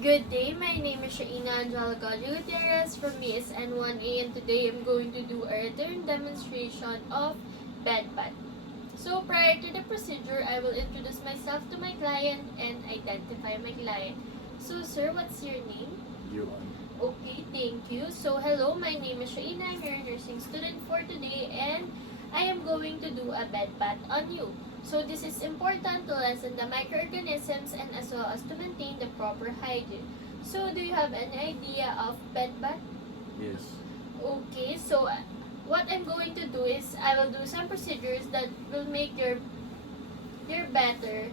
Good day, my name is Gutierrez from BSN1-A, and today I'm going to do a return demonstration of bed bath. So prior to the procedure, I will introduce myself to my client and identify my client. So sir, what's your name? Yuan. Okay, thank you. So hello, my name is Shaina. I'm your nursing student for today, and I am going to do a bed bath on you. So this is important to lessen the microorganisms and as well as to maintain the proper hygiene. So do you have an idea of bed bath? Yes. Okay, so what I'm going to do is I will do some procedures that will make your better.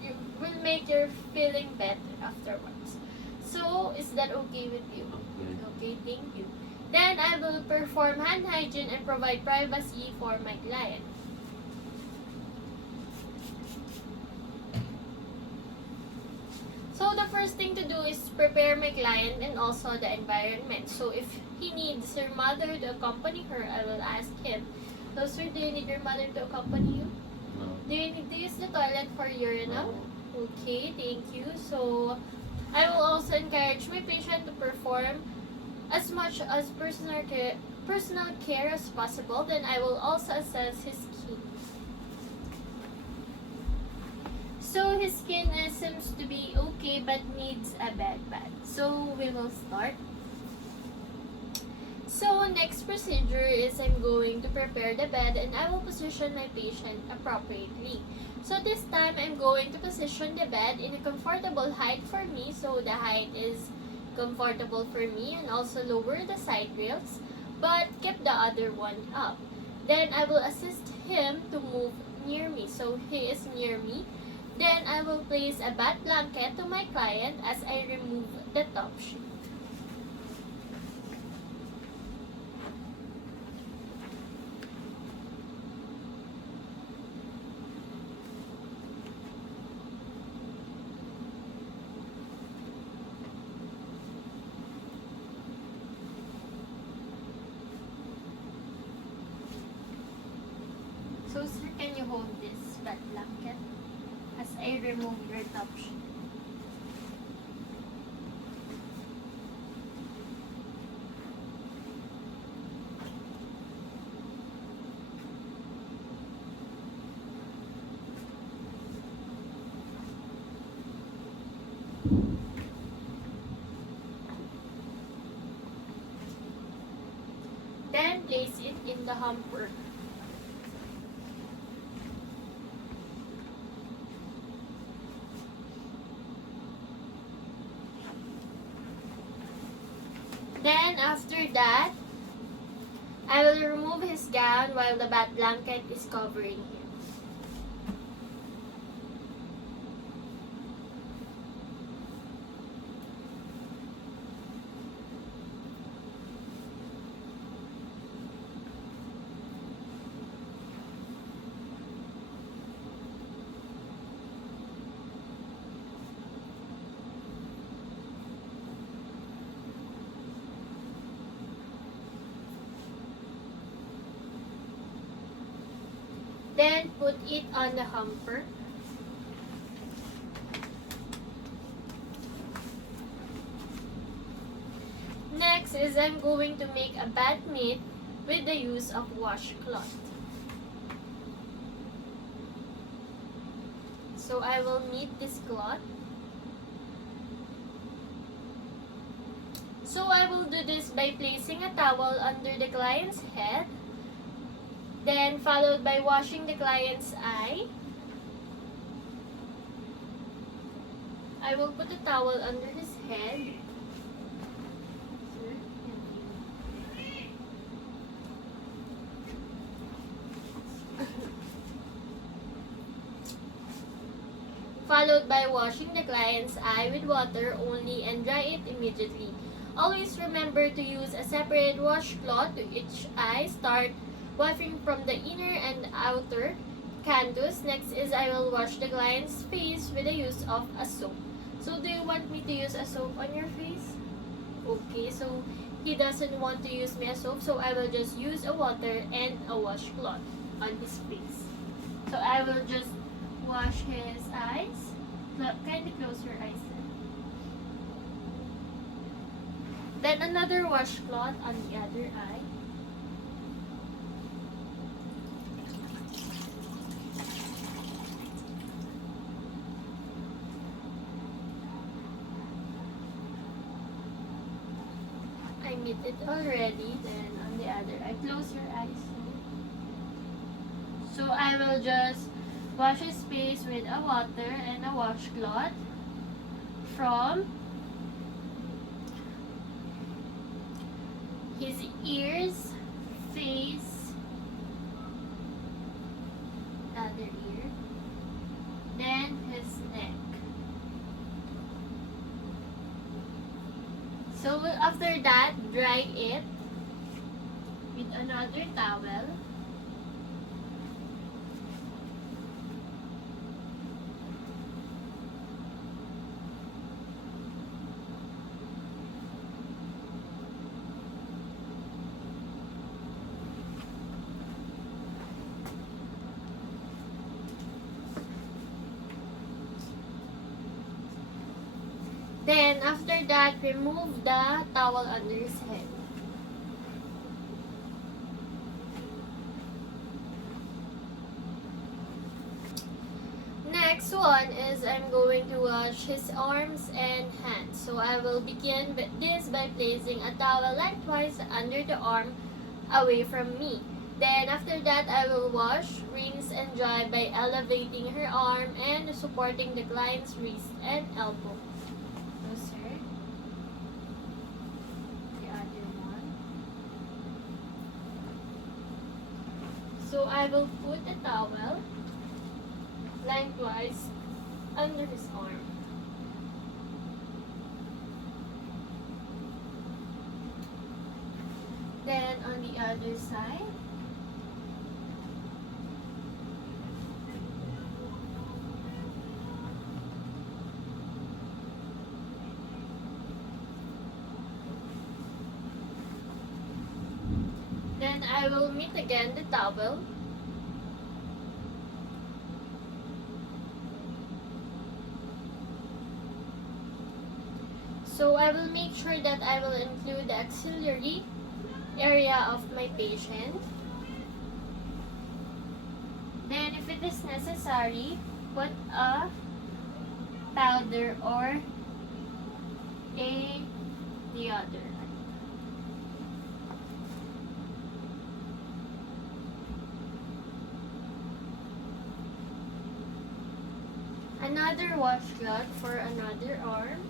You will make your feeling better afterwards. So is that okay with you? Okay. Okay, thank you. Then I will perform hand hygiene and provide privacy for my client. So the first thing to do is prepare my client and also the environment. So if he needs her mother to accompany her, I will ask him. So sir, do you need your mother to accompany you? No. Do you need to use the toilet for urinal? No. Okay, thank you. So I will also encourage my patient to perform as much as personal care as possible. Then I will also assess his skin. So his skin seems to be okay but needs a bed bath. So we will start. So next procedure is I'm going to prepare the bed and I will position my patient appropriately. So this time I'm going to position the bed in a comfortable height for me, so the height is comfortable for me, and also lower the side rails but keep the other one up. Then I will assist him to move near me. So he is near me. Then I will place a bath blanket to my client as I remove the top sheet. So sir, can you hold this bath blanket as I remove your top sheet? Then place it in the hamper. Then after that, I will remove his gown while the bath blanket is covering him. Then put it on the hamper. Next is I'm going to make a bath mitt with the use of washcloth. So I will knead this cloth. So I will do this by placing a towel under the client's head, then followed by washing the client's eye. I will put the towel under his head. Followed by washing the client's eye with water only and dry it immediately. Always remember to use a separate washcloth to each eye. Start washing from the inner and outer canthus. Next is I will wash the client's face with the use of a soap. So do you want me to use a soap on your face? Okay, so he doesn't want to use me a soap, so I will just use a water and a washcloth on his face. So I will just wash his eyes. Kindly close your eyes. Then another washcloth on the other eye. I knit it already. Then on the other eye, close your eyes. So I will just wash his face with a water and a washcloth from his ears, face, other ear, then his neck. So after that, dry it with another towel. Then, after that, remove the towel under his head. Next one is I'm going to wash his arms and hands. So I will begin this by placing a towel lengthwise under the arm away from me. Then after that, I will wash, rinse, and dry by elevating her arm and supporting the client's wrist and elbow. So I will put the towel lengthwise under his arm. Then on the other side, then I will meet again the towel. So I will make sure that I will include the axillary area of my patient. Then if it is necessary, put a powder or the other. Another washcloth for another arm.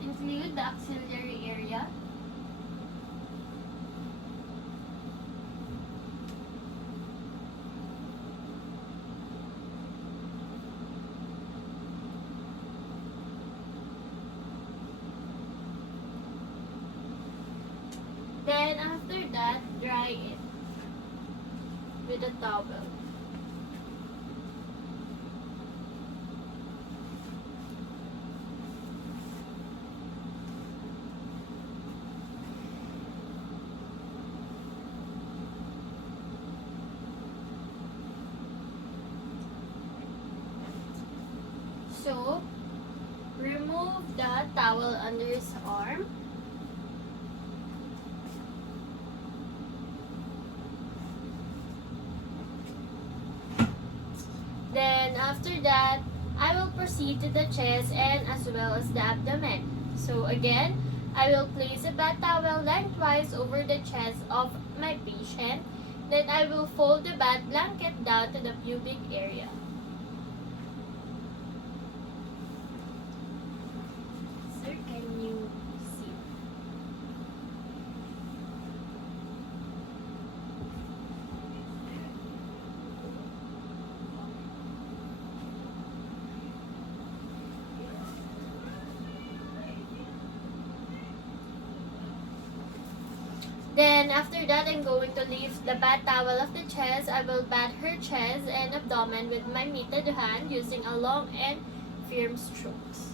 Include the axillary area. Then after that, dry it with a towel. So, remove the towel under his arm. Then after that, I will proceed to the chest and as well as the abdomen. So again, I will place a bath towel lengthwise over the chest of my patient. Then I will fold the bath blanket down to the pubic area. Sir, can you see? Then after that, I'm going to lift the bath towel of the chest. I will bat her chest and abdomen with my mitted hand using a long and firm strokes.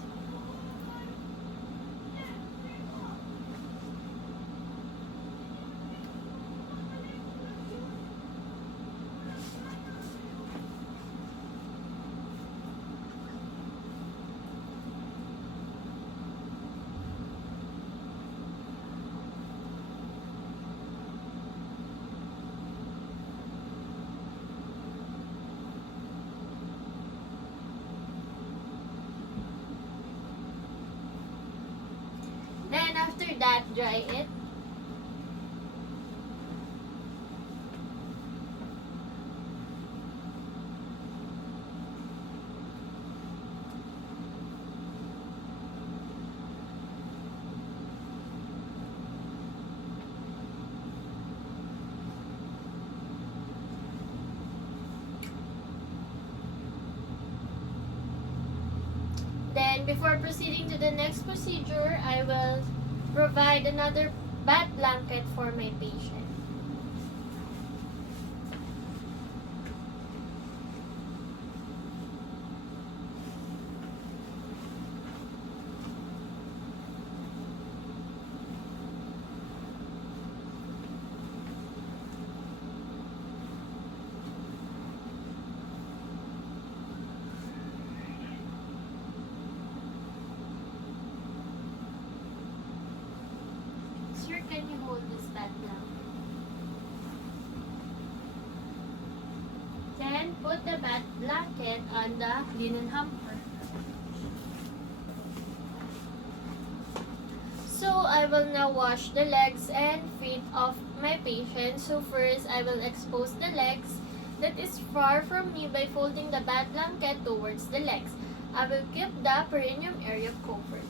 that, dry it. Then, before proceeding to the next procedure, I will provide another bath blanket for my patient. Sir, can you hold this bath blanket? Then, put the bath blanket on the linen hamper. So, I will now wash the legs and feet of my patient. So, first, I will expose the legs that is far from me by folding the bath blanket towards the legs. I will keep the perineum area covered.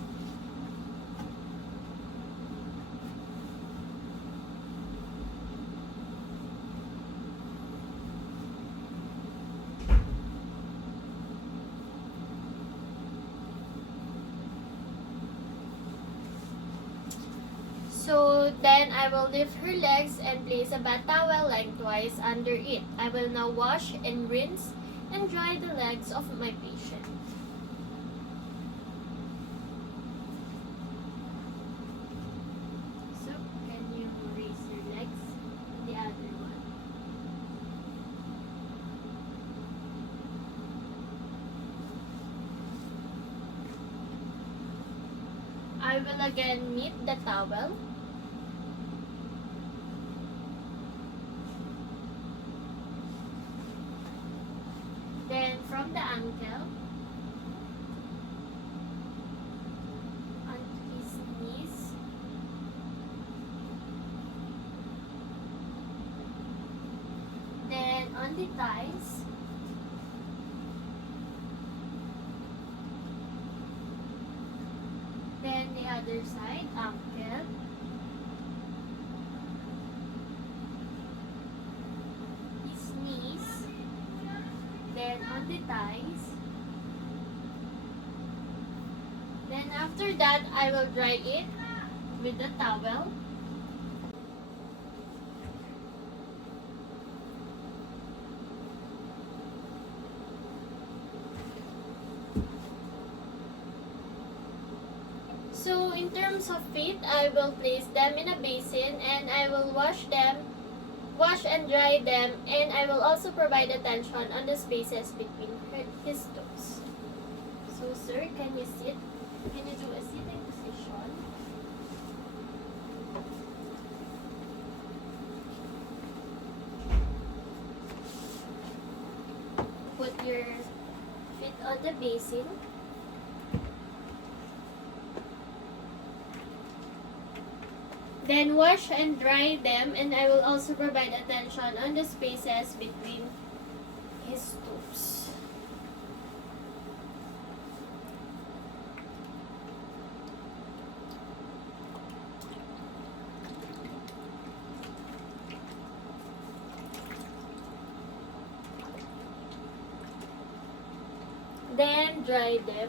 So then I will lift her legs and place a bath towel lengthwise under it. I will now wash and rinse and dry the legs of my patient. So can you raise your legs? The other one. I will again knit the towel. Then from the ankle onto his knees, then on the thighs, then the other side, ankle, his knees, then on the thighs. Then after that, I will dry it with the towel. So in terms of feet, I will place them in a basin and I will wash and dry them, and I will also provide attention on the spaces between his toes. So sir, can you sit? Can you do a sitting position? Put your feet on the basin. Then wash and dry them, and I will also provide attention on the spaces between his toes. Then dry them.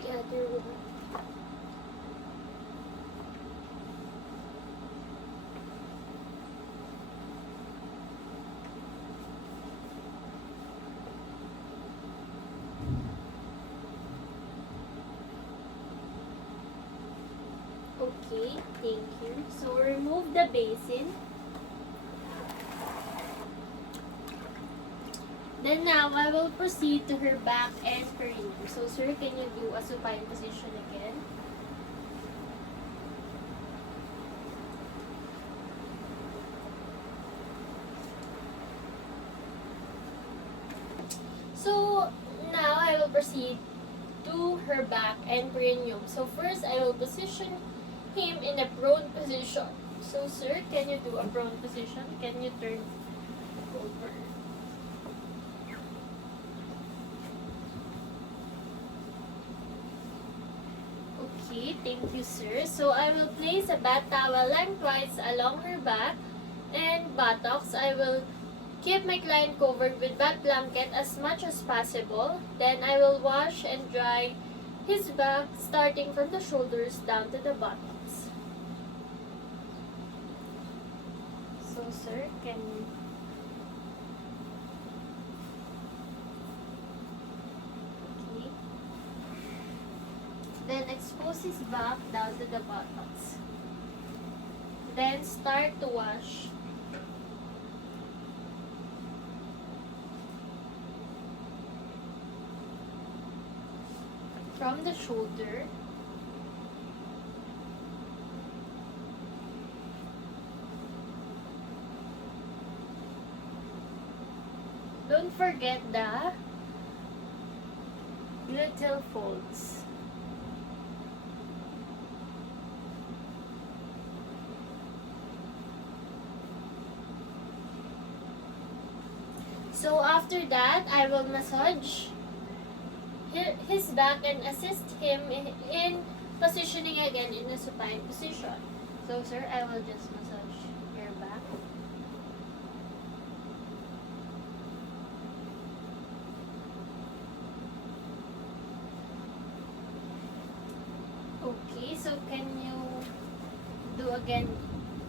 The other one. Okay, thank you. So remove the basin. Then now, I will proceed to her back and perineum. So, sir, can you do a supine position again? So, now I will proceed to her back and perineum. So, first, I will position him in a prone position. So, sir, can you do a prone position? Can you turn over? Okay, thank you, sir. So, I will place a bath towel lengthwise along her back and buttocks. I will keep my client covered with bath blanket as much as possible. Then, I will wash and dry his back starting from the shoulders down to the buttocks. So, sir, can you... Okay. Then, expose his back down to the buttocks. Then, start to wash. From the shoulder. Don't forget the gluteal folds. So after that, I will massage his back and assist him in positioning again in the supine position. So sir, I will just massage your back. Okay, so can you do again,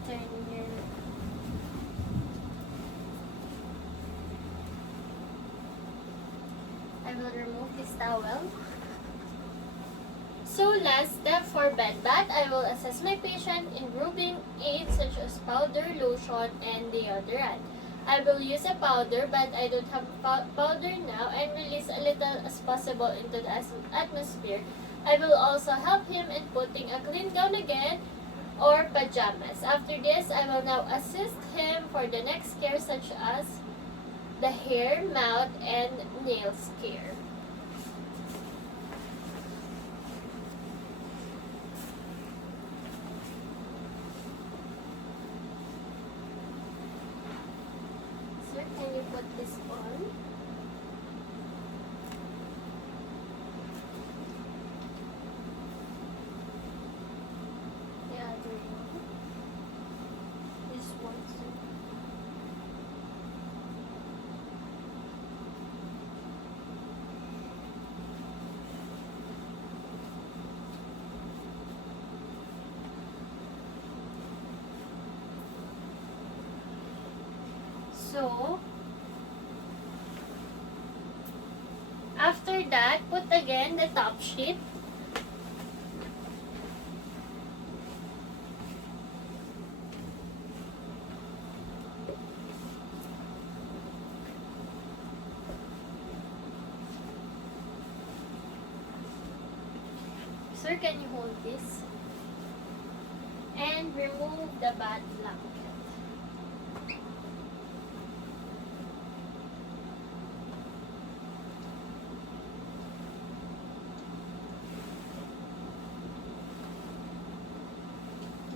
turn your... I will remove this towel. So last step for bed bath, I will assess my patient in grooming aids such as powder, lotion, and deodorant. I will use a powder, but I don't have powder now, and release a little as possible into the atmosphere. I will also help him in putting a clean gown again or pajamas. After this, I will now assist him for the next care such as the hair, mouth, and nails care. Sir, can you put this on? The other one. This one, sir. So, after that, put again the top sheet. Sir, can you hold this? And remove the bath blanket.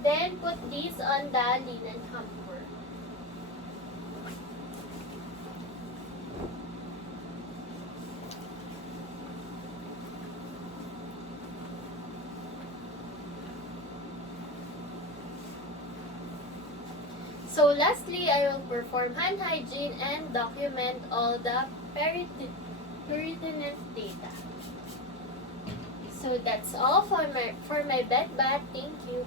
Then put these on the linen hamper. So lastly, I will perform hand hygiene and document all the pertinent data. So that's all for my bed bath. Thank you.